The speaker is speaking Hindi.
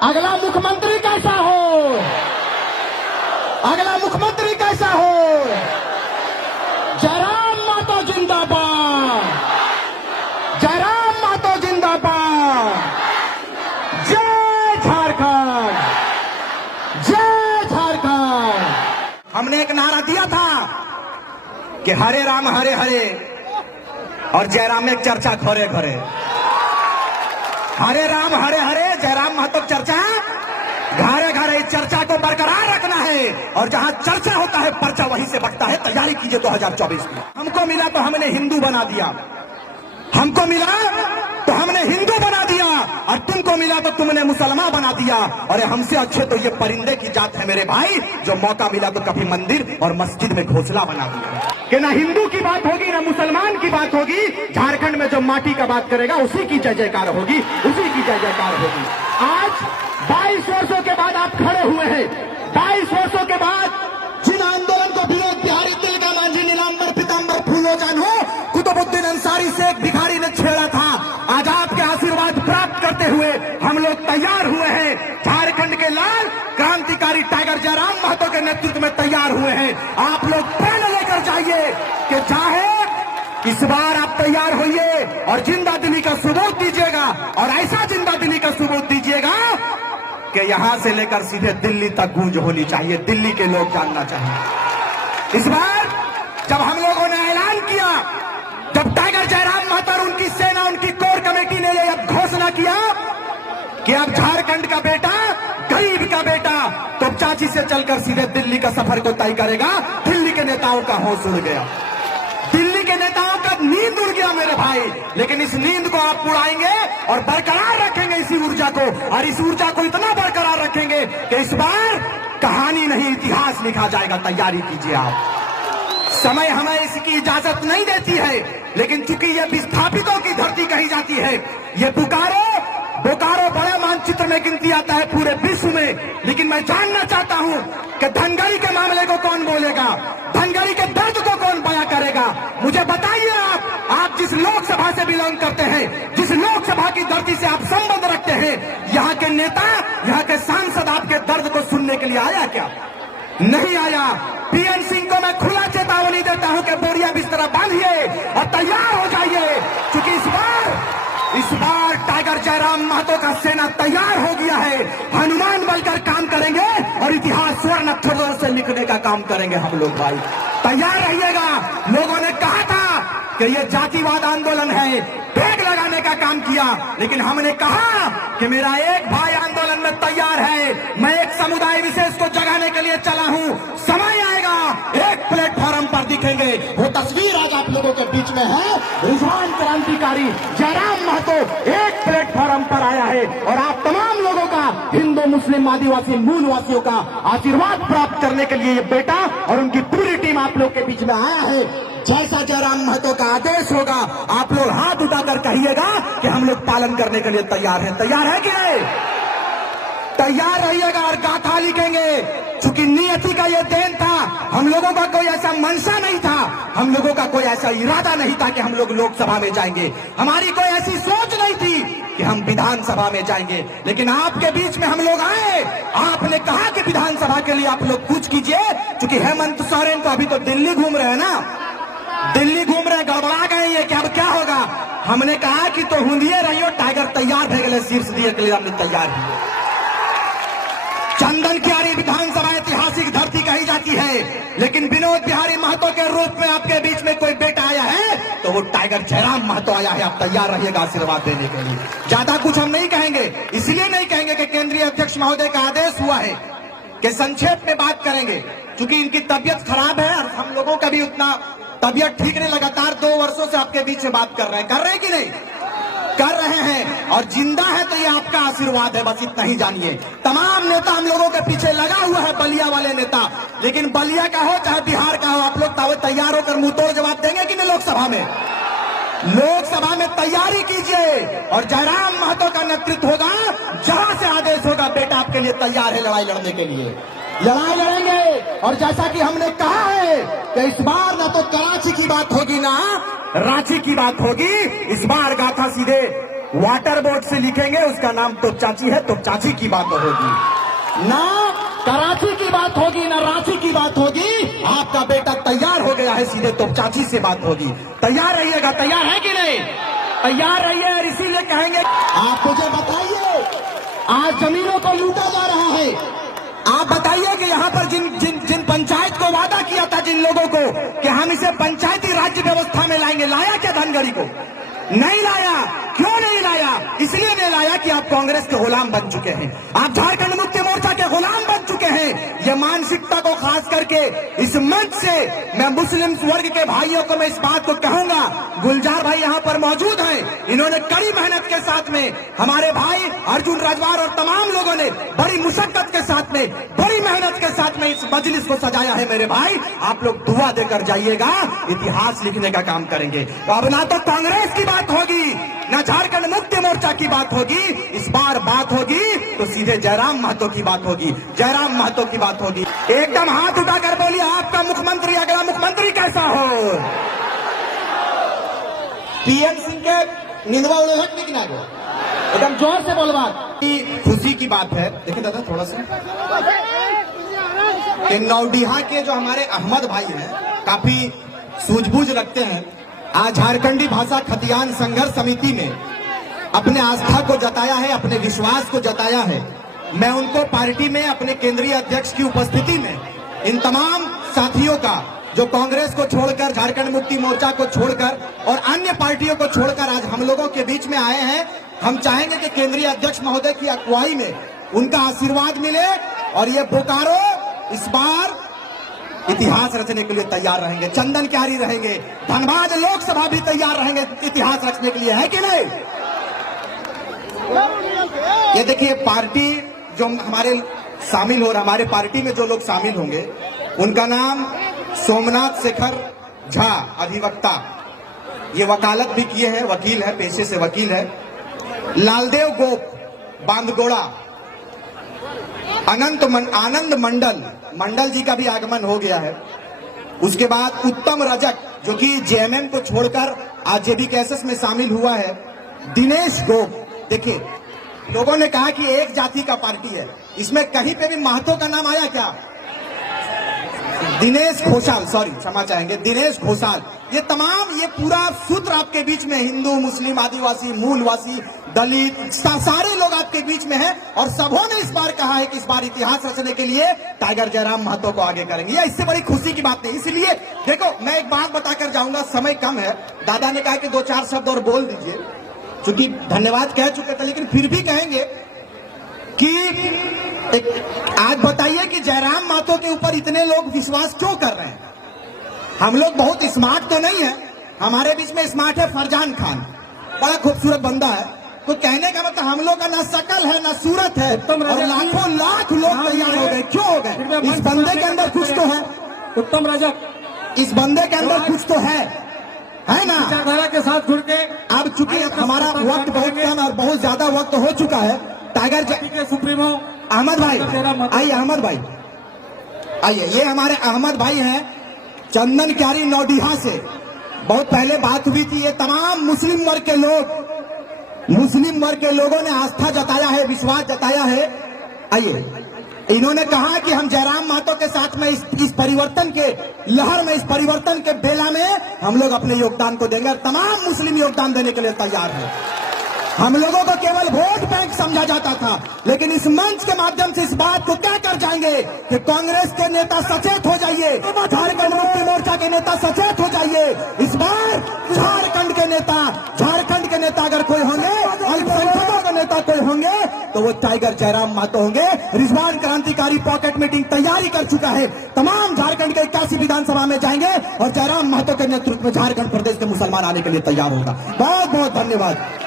अगला मुख्यमंत्री कैसा हो, अगला मुख्यमंत्री कैसा हो। जयराम मातो जिंदाबाद, जयराम मातो जिंदाबाद। जय झारखंड, जय झारखंड। हमने एक नारा दिया था कि हरे राम हरे हरे और जयराम में चर्चा घरे घरे। हरे राम हरे हरे, जयराम महतो चर्चा घरे घरे। चर्चा को बरकरार रखना है और जहां चर्चा होता है पर्चा वहीं से बचता है। तैयारी कीजिए 2024 में। हमको मिला तो हमने हिंदू बना दिया, हमको मिला तो हमने हिंदू बना दिया, और तुमको मिला तो तुमने मुसलमान बना दिया। अरे हमसे अच्छे तो ये परिंदे की जात है मेरे भाई, जो मौका मिला तो कभी मंदिर और मस्जिद में घोंसला बना दिया। कि ना हिंदू की बात होगी ना मुसलमान की बात होगी। झारखंड में जो माटी का बात करेगा उसी की जय जयकार होगी, उसी की जय जयकार होगी। आज 22 वर्षों के बाद आप खड़े हुए हैं। 22 वर्षों के बाद जिन आंदोलन को विनोद बिहारी, तिलका मांझी, नीलांबर पीतांबर फूलो जानो, कुतुबुद्दीन अंसारी, शेख भिखारी ने छेड़ा था, आज आपके आशीर्वाद प्राप्त करते हुए हम लोग तैयार हुए हैं। झारखंड के लाल क्रांतिकारी टाइगर जयराम महतो के नेतृत्व में तैयार हुए हैं। आप लोग प्रण लेकर जाइए कि चाहे इस बार आप तैयार होइए और जिंदा दिली का सबूत दीजिएगा, और ऐसा जिंदा दिली का सबूत दीजिएगा कि यहां से लेकर सीधे दिल्ली तक गूंज होनी चाहिए, दिल्ली के लोग जानना चाहिए। इस बार जब हम लोगों ने ऐलान किया, जब टाइगर जयराम महतो और उनकी सेना, उनकी कोर कमेटी ने यह घोषणा किया कि अब झारखंड का बेटा, गरीब का बेटा तो चाची से चलकर सीधे दिल्ली का सफर को तय करेगा, दिल्ली के नेताओं का होश उड़ गया, दिल्ली के नेताओं का नींद उड़ गया मेरे भाई। लेकिन इस नींद को आप उड़ाएंगे और बरकरार रखेंगे इसी ऊर्जा को, और इस ऊर्जा को इतना बरकरार रखेंगे कि इस बार कहानी नहीं इतिहास लिखा जाएगा। तैयारी कीजिए आप। समय हमें इसकी इजाजत नहीं देती है, लेकिन चूंकि ये विस्थापितों की धरती कही जाती है, ये बोकारो बड़े मानचित्र में गिनती आता है पूरे विश्व में। लेकिन मैं जानना चाहता हूं कि धनगढ़ी के मामले को कौन बोलेगा, धनगढ़ी के दर्द को कौन बयां करेगा। मुझे बताइए आप जिस लोकसभा से बिलोंग करते हैं, जिस लोकसभा की धरती से आप संबंध रखते हैं, यहाँ के नेता, यहाँ के सांसद आपके दर्द को सुनने के लिए आया क्या? नहीं आया। पीएन सिंह को मैं खुला चेतावनी देता हूं कि बोरिया बिस्तरा बांधिए और तैयार हो जाइए, क्योंकि इस बार टाइगर जयराम महतो का सेना तैयार हो गया है। हनुमान बनकर काम करेंगे और इतिहास स्वर्ण अक्षरों से लिखने का काम करेंगे हम लोग भाई। तैयार रहिएगा। लोगों ने कहा था कि ये जातिवाद आंदोलन है, बैग लगाने का काम किया, लेकिन हमने कहा कि मेरा एक भाई आंदोलन में तैयार है, मैं एक समुदाय विशेष को जगाने के लिए चला हूं। समय आएगा, एक प्लेटफॉर्म पर दिखेंगे। वो तस्वीर आज आप लोगों के बीच में है। रिजवान क्रांतिकारी जयराम महतो एक प्लेटफॉर्म पर आया है, और आप तमाम लोगों का, हिंदू मुस्लिम आदिवासी मूलवासियों का आशीर्वाद प्राप्त करने के लिए ये बेटा और उनकी पूरी टीम आप लोग के बीच में आया है। जैसा जयराम महतो का आदेश होगा, आप लोग हाथ उठाकर कहिएगा कि हम लोग पालन करने के लिए तैयार हैं। तैयार है कि नहीं? तैयार रहिएगा और गाथा लिखेंगे। चूंकि नियति का ये देन था, हम लोगों का कोई ऐसा मंशा नहीं था, हम लोगों का कोई ऐसा इरादा नहीं था कि हम लोग लोकसभा में जाएंगे, हमारी कोई ऐसी सोच नहीं थी कि हम विधानसभा में जाएंगे। लेकिन आपके बीच में हम लोग आए, आपने कहा कि विधानसभा के लिए आप लोग कुछ कीजिए। चूंकि हेमंत सोरेन तो अभी तो दिल्ली घूम रहे हैं ना, दिल्ली घूम रहे, गड़बड़ा गए ये कि अब क्या होगा। हमने कहा कि तो हुंदिए रहियो, टाइगर तैयार थे गए, शीर्ष दिए के लिए हमने तैयार किए। चंदन कियारी विधानसभा ऐतिहासिक धरती कही जाती है, लेकिन विनोद बिहारी महतो के रूप में आपके बीच में कोई बेटा आया है तो वो टाइगर जयराम महतो आया है। आप तैयार रहिएगा आशीर्वाद देने के लिए। ज्यादा कुछ हम नहीं कहेंगे, इसलिए नहीं कहेंगे कि केंद्रीय अध्यक्ष महोदय का आदेश हुआ है कि संक्षेप में बात करेंगे। चूंकि इनकी तबियत खराब है और हम लोगों का भी उतना तबियत ठीक नहीं, लगातार 2 वर्षों से आपके बीच में बात कर रहे हैं कि नहीं? कर रहे हैं, और जिंदा है तो ये आपका आशीर्वाद है, बस इतना ही जानिए। तमाम नेता हम लोगों के पीछे लगा हुआ है, बलिया वाले नेता, लेकिन बलिया का हो चाहे बिहार का हो, आप लोग तैयार होकर मुंह तोड़ जवाब देंगे कि नहीं लोकसभा में? लोकसभा में तैयारी कीजिए और जयराम महतो का नेतृत्व होगा, जहां से आदेश होगा बेटा आपके लिए तैयार है लड़ाई लड़ने के लिए। लड़ाई लड़ेंगे, और जैसा कि हमने कहा है कि इस बार ना तो कराची की बात होगी ना रांची की बात होगी, इस बार गाथा सीधे वाटर बोर्ड से लिखेंगे उसका नाम तो चाची है, तो चाची की बात होगी ना, कराची की बात होगी ना रांची की बात होगी। आपका बेटा तैयार हो गया है, सीधे तो चाची से बात होगी। तैयार रहिएगा, तैयार है कि नहीं? तैयार रहिए। और इसीलिए कहेंगे, आप मुझे बताइए, आज जमीनों को लूटा जा रहा है। आप बताइए कि यहाँ पर जिन पंचायत को वादा किया था, जिन लोगों को कि हम इसे पंचायती राज्य व्यवस्था में लाएंगे, लाया क्या धनगढ़ी को? नहीं लाया। क्यों नहीं लाया? इसलिए नहीं लाया कि आप कांग्रेस के गुलाम बन चुके हैं, आप झारखंड मुक्ति मोर्चा के गुलाम बन चुके हैं। ये मानसिकता को खास करके इस मंच से मैं मुस्लिम वर्ग के भाइयों को मैं इस बात को कहूंगा। गुलजार भाई यहाँ पर मौजूद हैं, इन्होंने कड़ी मेहनत के साथ में, हमारे भाई अर्जुन राजवार और तमाम लोगों ने बड़ी मुशक्कत के साथ में, बड़ी मेहनत के साथ में इस मजलिस को सजाया है। मेरे भाई, आप लोग दुआ देकर जाइएगा, इतिहास लिखने का काम करेंगे। अब ना तो कांग्रेस की बात होगी, ना झारखंड मुक्ति मोर्चा की बात होगी, इस बार बात होगी तो सीधे जयराम महतो की बात होगी, जयराम महतो की बात होगी। एकदम हाथ उठाकर बोलिए, आपका मुख्यमंत्री, अगला मुख्यमंत्री कैसा हो? पीएम सिंह के निंदवा उड़े हट कि ना गो? एकदम जोर से बोल बात। खुशी की बात है। देखिए दादा थोड़ा सा, कि नौडीहा के जो हमारे अहमद भाई हैं, काफी सूझबूझ रखते हैं, आज झारखंडी भाषा खतियान संघर्ष समिति में अपने आस्था को जताया है, अपने विश्वास को जताया है। मैं उनको पार्टी में अपने केंद्रीय अध्यक्ष की उपस्थिति में इन तमाम साथियों का, जो कांग्रेस को छोड़कर, झारखंड मुक्ति मोर्चा को छोड़कर और अन्य पार्टियों को छोड़कर आज हम लोगों के बीच में आए हैं, हम चाहेंगे कि केंद्रीय अध्यक्ष महोदय की अगुवाई में उनका आशीर्वाद मिले और ये बोकारो इस बार इतिहास रचने के लिए तैयार रहेंगे। चंदन क्यारी रहेंगे, धनबाद लोकसभा भी तैयार रहेंगे इतिहास रचने के लिए, है कि नहीं? ये देखिए, पार्टी जो हमारे शामिल हो रहा, हमारे पार्टी में जो लोग शामिल होंगे उनका नाम सोमनाथ शेखर झा, अधिवक्ता, ये वकालत भी किए हैं, वकील है, पेशे से वकील है। लालदेव गोप, बांदगोड़ा। आनंद मंडल जी का भी आगमन हो गया है। उसके बाद उत्तम रजक, जो कि जेएमएम को छोड़कर आज जेबीकेएसएस में शामिल हुआ है। दिनेश गोप। देखिए, लोगों ने कहा कि एक जाति का पार्टी है, इसमें कहीं पे भी महतो का नाम आया क्या? दिनेश घोषाल, सॉरी क्षमा चाहेंगे, दिनेश घोषाल। ये तमाम, ये पूरा सूत्र आपके बीच में, हिंदू, मुस्लिम, आदिवासी, मूलवासी, दलित, सारे लोग आपके बीच में हैं और सबों ने इस बार कहा है कि इस बार इतिहास रचने के लिए टाइगर जयराम महतो को आगे करेंगे। ये इससे बड़ी खुशी की बात नहीं। इसलिए देखो, मैं एक बात बताकर जाऊंगा, समय कम है। दादा ने कहा कि 2-4 शब्द और बोल दीजिए, चूंकि धन्यवाद कह चुके थे, लेकिन फिर भी कहेंगे कि आज बताइए कि जयराम महतो के ऊपर इतने लोग विश्वास क्यों कर रहे हैं? हम लोग बहुत स्मार्ट तो नहीं है, हमारे बीच में स्मार्ट है फरजान खान, बड़ा खूबसूरत बंदा है। तो कहने का मतलब हम लोग का ना शकल है ना सूरत है, और लाखों लाख लोग तैयार हो गए। क्यों हो गए? इस बंदे के अंदर कुछ तो है। उत्तम रजक, इस बंदे के अंदर कुछ तो है ना? विचारधारा के साथ जुड़ के, अब चूंकि हमारा वक्त बहुत कम और बहुत ज्यादा वक्त हो चुका है, टाइगर के सुप्रीमो अहमद भाई, आइए अहमद भाई, आइए। ये हमारे अहमद भाई हैं, चंदन क्यारी नौडीहा से। बहुत पहले बात हुई थी। ये तमाम मुस्लिम वर्ग के लोगों ने आस्था जताया है, विश्वास जताया है। आइए, इन्होंने कहा कि हम जयराम महतो के साथ में इस परिवर्तन के लहर में, इस परिवर्तन के बेला में हम लोग अपने योगदान को देंगे और तमाम मुस्लिम योगदान देने के लिए तैयार हैं। हम लोगों को केवल वोट बैंक समझा जाता था, लेकिन इस मंच के माध्यम से इस बात को कह कर जाएंगे कि कांग्रेस के नेता सचेत हो जाइए, झारखंड मुक्ति मोर्चा के नेता सचेत हो जाइए। इस बार झारखंड के नेता अगर कोई होंगे, अल्पसंख्यकों के नेता कोई होंगे, तो वो टाइगर जयराम महतो होंगे। रिजवान क्रांतिकारी पॉकेट मीटिंग तैयारी कर चुका है, तमाम झारखंड के 81 विधानसभा में जाएंगे और जयराम महतो के नेतृत्व में झारखंड प्रदेश के मुसलमान आने के लिए तैयार होगा। बहुत बहुत धन्यवाद।